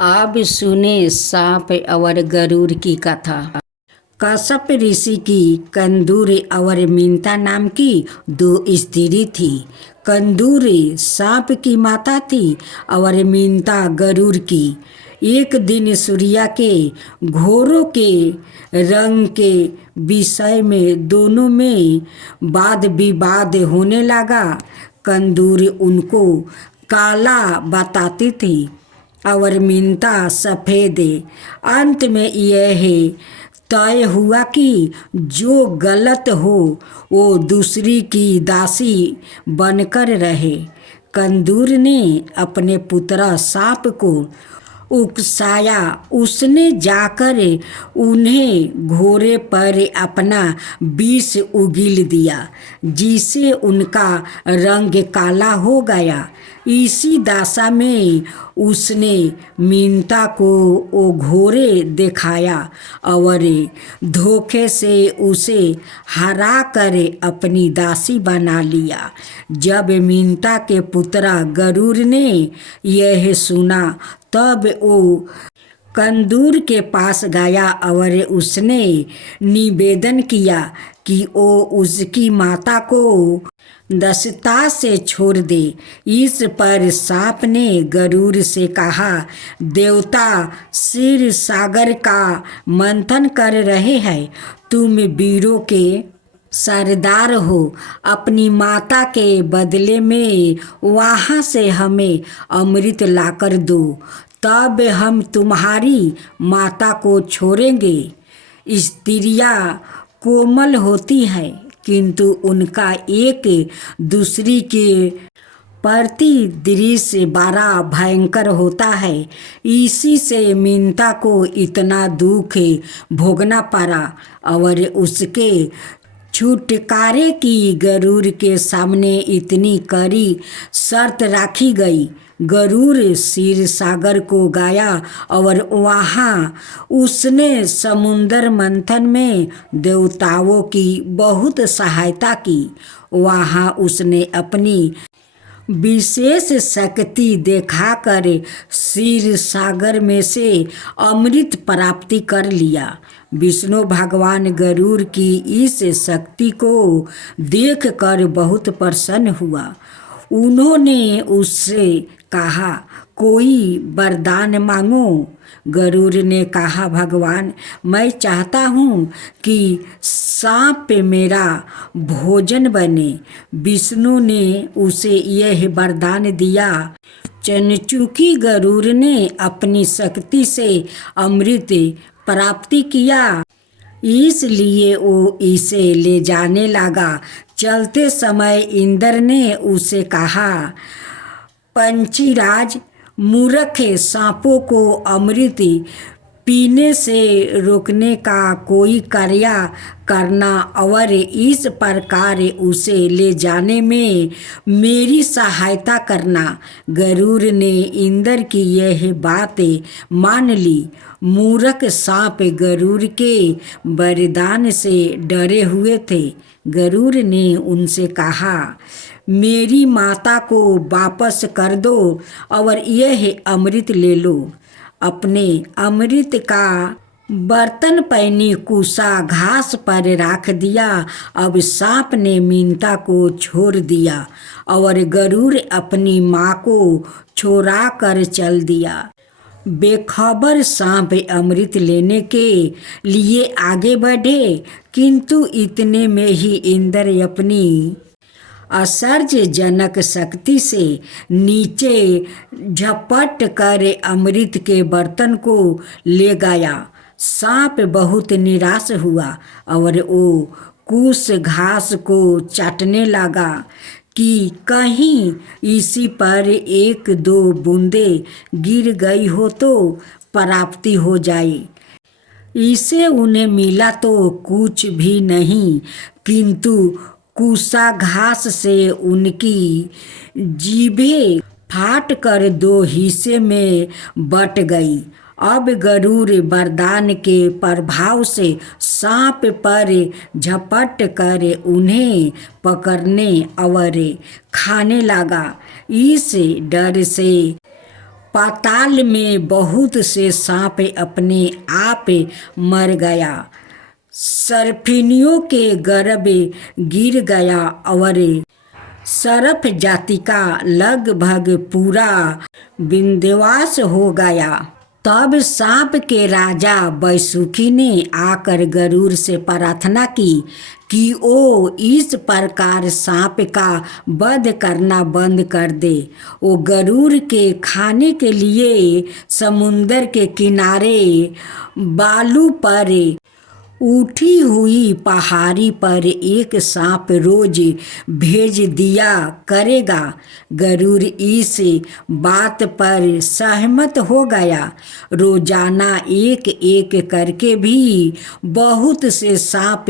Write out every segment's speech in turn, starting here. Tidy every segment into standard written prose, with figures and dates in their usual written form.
अब सुने सांप और गरुड़ की कथा। कश्यप ऋषि की कंदूर और मीनता नाम की दो स्त्री थी। कंदूर सांप की माता थी और मीनता गरुड़ की। एक दिन सूर्या के घोड़ों के रंग के विषय में दोनों में वाद विवाद होने लगा। कंदूर उनको काला बताती थी और मीनता सफ़ेद। अंत में यह तय हुआ कि जो गलत हो वो दूसरी की दासी बनकर रहे। कंदूर ने अपने पुत्र सांप को उकसाया। उसने जाकर उन्हें घोड़े पर अपना विष उगील दिया, जिससे उनका रंग काला हो गया। इसी दशा में उसने मीनता को वो घोड़े दिखाया और धोखे से उसे हरा कर अपनी दासी बना लिया। जब मीनता के पुत्र गरुड़ ने यह सुना तब वो कंदूर के पास गया और उसने निवेदन किया कि वो उसकी माता को दस्ता से छोड़ दे। इस पर सांप ने गरुड़ से कहा, देवता क्षीर सागर का मंथन कर रहे हैं। तुम वीरों के सरदार हो। अपनी माता के बदले में वहाँ से हमें अमृत लाकर दो, तब हम तुम्हारी माता को छोड़ेंगे। स्त्रियाँ कोमल होती हैं, किंतु उनका एक दूसरी के प्रति दृश्य बड़ा भयंकर होता है। इसी से मीनता को इतना दुख भोगना पड़ा और उसके छुटकारे की गरुड़ के सामने इतनी कड़ी शर्त रखी गई। गरुड़ क्षीर सागर को गया और वहाँ उसने समुद्र मंथन में देवताओं की बहुत सहायता की। वहाँ उसने अपनी विशेष शक्ति दिखाकर क्षीर सागर में से अमृत प्राप्ति कर लिया। विष्णु भगवान गरुड़ की इस शक्ति को देखकर बहुत प्रसन्न हुआ। उन्होंने उससे कहा, कोई वरदान मांगो। गरुड़ ने कहा, भगवान, मैं चाहता हूँ कि सांप मेरा भोजन बने। विष्णु ने उसे यह वरदान दिया। चुकी गरुड़ ने अपनी शक्ति से अमृत प्राप्ति किया, इसलिए वो इसे ले जाने लगा। चलते समय इंद्र ने उसे कहा, पंचीराज, मूर्ख सांपों को अमृत पीने से रोकने का कोई कार्य करना और इस प्रकार उसे ले जाने में मेरी सहायता करना। गरुड़ ने इंद्र की यह बात मान ली। मूर्ख सांप गरुड़ के वरदान से डरे हुए थे। गरुड़ ने उनसे कहा, मेरी माता को वापस कर दो और यह अमृत ले लो। अपने अमृत का बर्तन पैनी कुसा घास पर रख दिया। अब सांप ने मीनता को छोड़ दिया और गरुड़ अपनी माँ को छोड़ा कर चल दिया। बेखबर सांप अमृत लेने के लिए आगे बढ़े, किंतु इतने में ही इंद्र अपनी आश्चर्यजनक शक्ति से नीचे झपट कर अमृत के बर्तन को ले गया। सांप बहुत निराश हुआ और वो कुछ घास को चाटने लगा कि कहीं इसी पर एक दो बूंदे गिर गई हो तो प्राप्ति हो जाए। इसे उन्हें मिला तो कुछ भी नहीं, किंतु कुसा घास से उनकी जीभें फाट कर दो हिस्से में बट गई। अब गरुड़ वरदान के प्रभाव से सांप पर झपट कर उन्हें पकड़ने और खाने लगा। इस डर से पाताल में बहुत से सांप अपने आप मर गया। सर्पिनियों के गर्भ गिर गया और सर्प जाति का लगभग पूरा विनाश हो गया। तब सांप के राजा वसुकी ने आकर गरुड़ से प्रार्थना की कि वो इस प्रकार सांप का वध करना बंद कर दे। वो गरुड़ के खाने के लिए समुंदर के किनारे बालू पर उठी हुई पहाड़ी पर एक सांप रोज भेज दिया करेगा। गरुड़ इस बात पर सहमत हो गया। रोजाना एक एक करके भी बहुत से सांप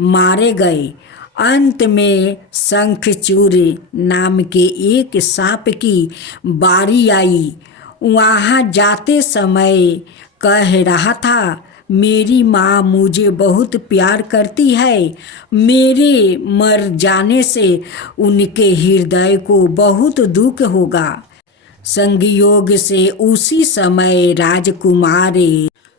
मारे गए। अंत में शंखचूड़ नाम के एक सांप की बारी आई। वहाँ जाते समय कह रहा था, मेरी माँ मुझे बहुत प्यार करती है। मेरे मर जाने से उनके हृदय को बहुत दुख होगा। संयोग से उसी समय राजकुमार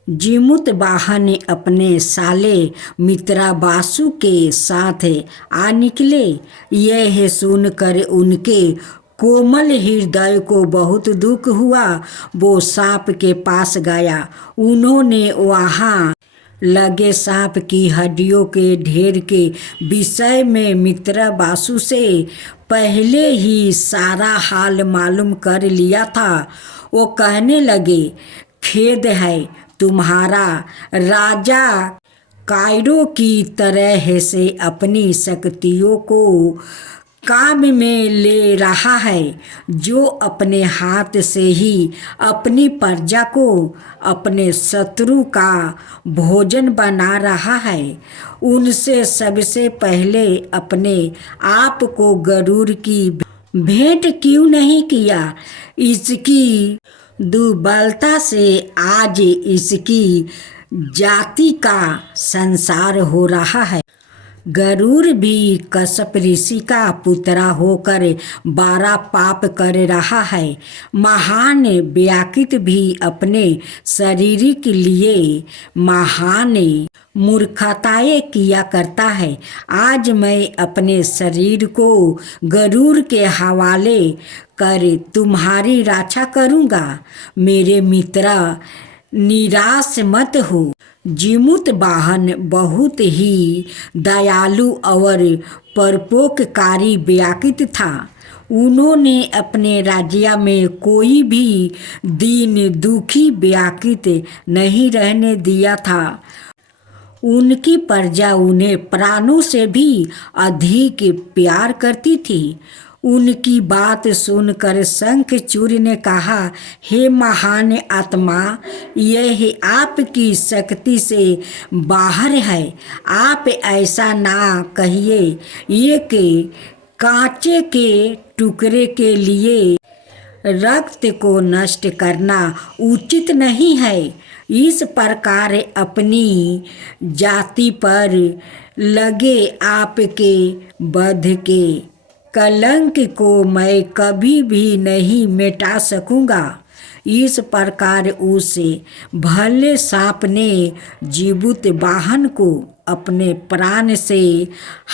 जिमुतवाहन ने अपने साले मित्राबासु के साथ आ निकले। यह सुनकर उनके कोमल हृदय को बहुत दुख हुआ। वो सांप के पास गया। उन्होंने वहाँ लगे सांप की हड्डियों के ढेर के विषय में मित्राबासु से पहले ही सारा हाल मालूम कर लिया था। वो कहने लगे, खेद है, तुम्हारा राजा कायरो की तरह से अपनी शक्तियों को काम में ले रहा है, जो अपने हाथ से ही अपनी प्रजा को अपने शत्रु का भोजन बना रहा है। उनसे सबसे पहले अपने आप को गरुड़ की भेंट क्यों नहीं किया? इसकी दुर्बलता से आज इसकी जाति का संसार हो रहा है। गरुड़ भी कश्यप ऋषि का पुत्रा होकर 12 पाप कर रहा है। महान व्याकृत भी अपने शरीर के लिए महान मूर्खताएं किया करता है। आज मैं अपने शरीर को गरुड़ के हवाले कर तुम्हारी रक्षा करूँगा। मेरे मित्र, निराश मत हो। जिमुतवाहन बहुत ही दयालु और परोपकारी व्याकृत था। उन्होंने अपने राज्य में कोई भी दीन दुखी व्याकृत नहीं रहने दिया था। उनकी प्रजा उन्हें प्राणों से भी अधिक प्यार करती थी। उनकी बात सुनकर शंखचूड़ ने कहा, हे महान आत्मा, यह आपकी शक्ति से बाहर है। आप ऐसा ना कहिए। एक कांचे के टुकड़े के लिए रक्त को नष्ट करना उचित नहीं है। इस प्रकार अपनी जाति पर लगे आपके वध के कलंक को मैं कभी भी नहीं मिटा सकूँगा। इस प्रकार उस भले सांप ने जिमुतवाहन को अपने प्राण से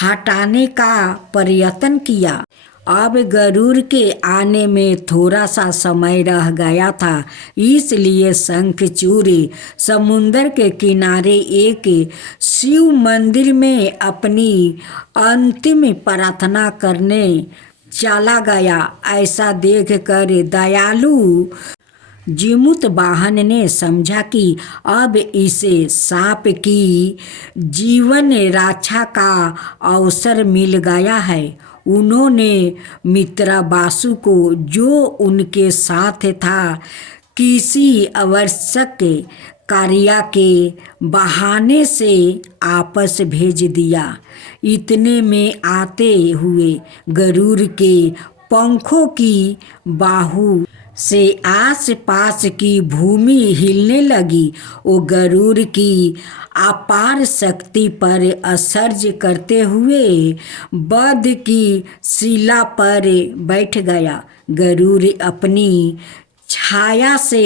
हटाने का प्रयत्न किया। अब गरुड़ के आने में थोड़ा सा समय रह गया था, इसलिए शंखचूड़ समुंदर के किनारे एक शिव मंदिर में अपनी अंतिम प्रार्थना करने चला गया। ऐसा देखकर दयालु जिमुतवाहन ने समझा कि अब इसे सांप की जीवन रक्षा का अवसर मिल गया है। उन्होंने मित्राबासु को, जो उनके साथ था, किसी आवश्यक कार्य के बहाने से आपस भेज दिया। इतने में आते हुए गरुड़ के पंखों की बाहु से आस पास की भूमि हिलने लगी। वो गरुड़ की अपार शक्ति पर असर्ज करते हुए बद्ध की शिला पर बैठ गया। गरुड़ अपनी छाया से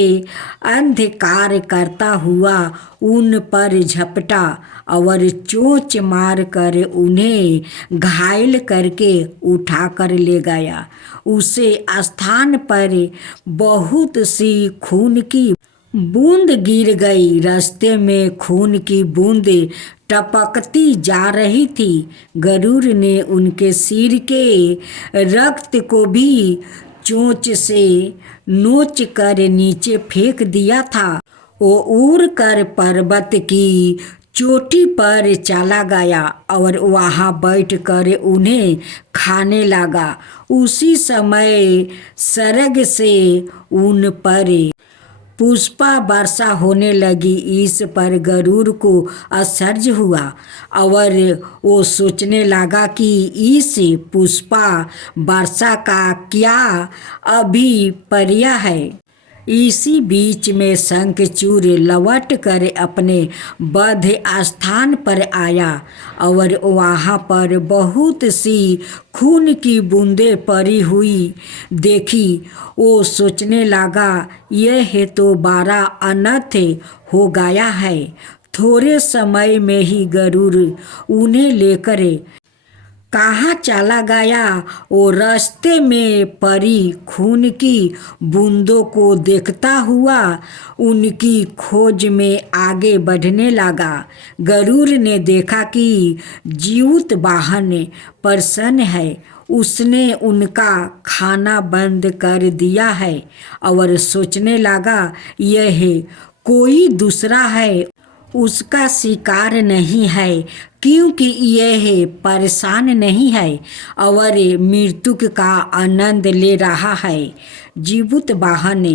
अंधकार करता हुआ उन पर झपटा और चोंच मार कर उन्हें घायल करके उठाकर ले गया। उसे स्थान पर बहुत सी खून की बूंद गिर गई। रास्ते में खून की बूंदें टपकती जा रही थी। गरुड़ ने उनके सिर के रक्त को भी चोंच से नोच कर नीचे फेंक दिया था। वो उड़ कर पर्वत की चोटी पर चला गया और वहां बैठ कर उन्हें खाने लगा। उसी समय स्वर्ग से उन पर पुष्पा वर्षा होने लगी। इस पर गरुड़ को आश्चर्य हुआ और वो सोचने लगा कि इस पुष्पा वर्षा का क्या अभिप्राय है। इसी बीच में शंखचूड़ लौट कर अपने वध स्थान पर आया और वहाँ पर बहुत सी खून की बूंदें पड़ी हुई देखी। वो सोचने लगा, यह तो बड़ा अनर्थ हो गया है। थोड़े समय में ही गरुड़ उन्हें लेकर कहाँ चला गया। वो रास्ते में पड़ी खून की बूंदों को देखता हुआ उनकी खोज में आगे बढ़ने लगा। गरुड़ ने देखा कि जीवित वाहन प्रसन्न है। उसने उनका खाना बंद कर दिया है और सोचने लगा, यह कोई दूसरा है, उसका शिकार नहीं है, क्योंकि यह परेशान नहीं है और मृत्यु का आनंद ले रहा है। जीवित वाहन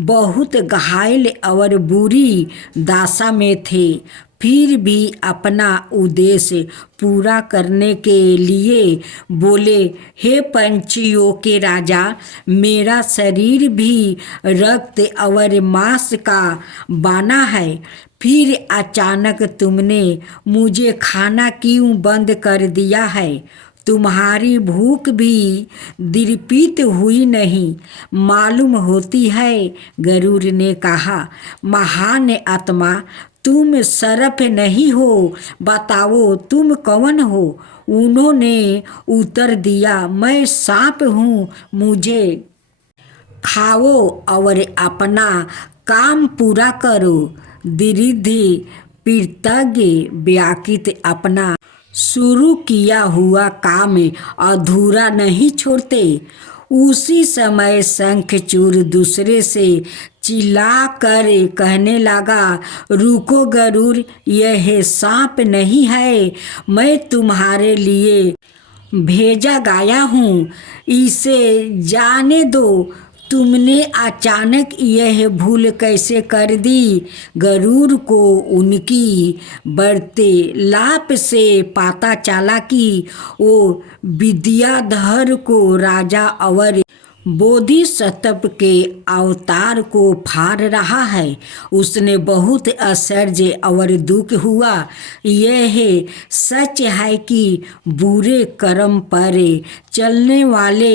बहुत घायल और बुरी दशा में थे, फिर भी अपना उद्देश्य पूरा करने के लिए बोले, हे पंछियों के राजा, मेरा शरीर भी रक्त और मांस का बना है। फिर अचानक तुमने मुझे खाना क्यों बंद कर दिया है? तुम्हारी भूख भी दृपित हुई नहीं मालूम होती है। गरुड़ ने कहा, महान आत्मा, तुम सर्प नहीं हो, बताओ तुम कौन हो? उन्होंने उत्तर दिया, मैं सांप हूँ, मुझे खाओ और अपना काम पूरा करो। दृढ़ कृतज्ञ व्यक्ति अपना शुरू किया हुआ काम अधूरा नहीं छोड़ते। उसी समय शंखचूड़ दूसरे से चिल्ला कर कहने लगा, रुको गरुड़, यह सांप नहीं है, मैं तुम्हारे लिए भेजा गया हूँ, इसे जाने दो। तुमने अचानक यह भूल कैसे कर दी? गरुड़ को उनकी वार्तालाप से पता चला कि वो विद्याधर को राजा और बोधिसत्व के अवतार को फाड़ रहा है। उसने बहुत आश्चर्य और दुख हुआ। यह सच है कि बुरे कर्म पर चलने वाले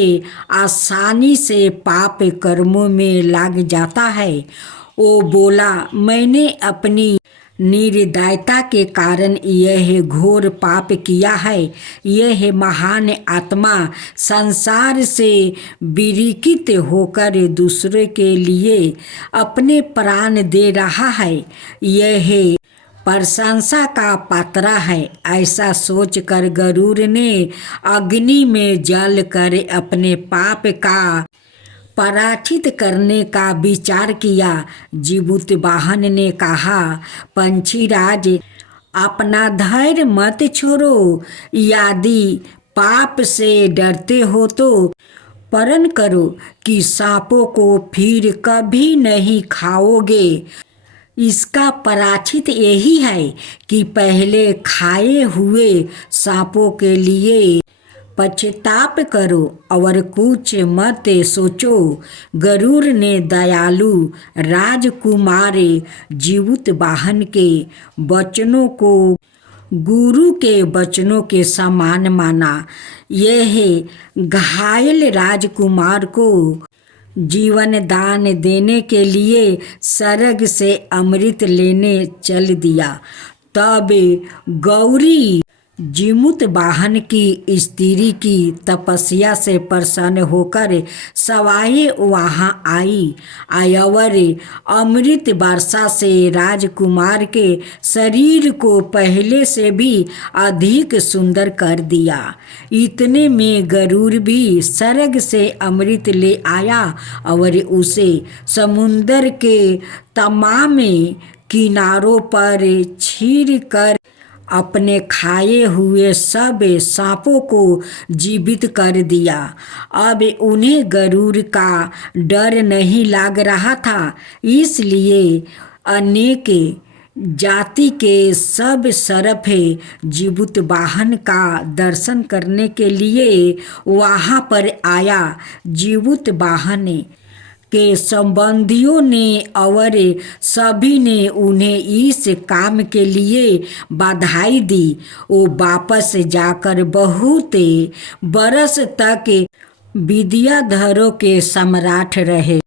आसानी से पाप कर्मों में लग जाता है। वो बोला, मैंने अपनी निर्दयता के कारण यह घोर पाप किया है। यह महान आत्मा संसार से विरकित होकर दूसरे के लिए अपने प्राण दे रहा है। यह प्रशंसा का पात्र है। ऐसा सोचकर गरुड़ ने अग्नि में जल कर अपने पाप का पराचित करने का विचार किया। जीवित वाहन ने कहा, पंछीराज, अपना धैर्य मत छोड़ो। यदि पाप से डरते हो तो प्रण करो कि सांपों को फिर कभी नहीं खाओगे। इसका पराचित यही है कि पहले खाए हुए सांपों के लिए पश्चाताप करो और कुछ मत सोचो। गरुड़ ने दयालु राजकुमार जीवित वाहन के वचनों को गुरु के वचनों के समान माना। यह घायल राजकुमार को जीवन दान देने के लिए सरग से अमृत लेने चल दिया। तब गौरी जीमूत वाहन की स्त्री की तपस्या से प्रसन्न होकर सवाए वहाँ आई और अमृत वर्षा से राजकुमार के शरीर को पहले से भी अधिक सुंदर कर दिया। इतने में गरुड़ भी सरग से अमृत ले आया और उसे समुंदर के तमाम किनारों पर छीर कर अपने खाए हुए सब सांपों को जीवित कर दिया। अब उन्हें गरुड़ का डर नहीं लग रहा था, इसलिए अनेक जाति के सब सरफ जीवित वाहन का दर्शन करने के लिए वहाँ पर आया। जीवित वाहन के संबंधियों ने और सभी ने उन्हें इस काम के लिए बधाई दी। वो वापस जाकर बहुत बरस तक विद्याधरों के सम्राट रहे।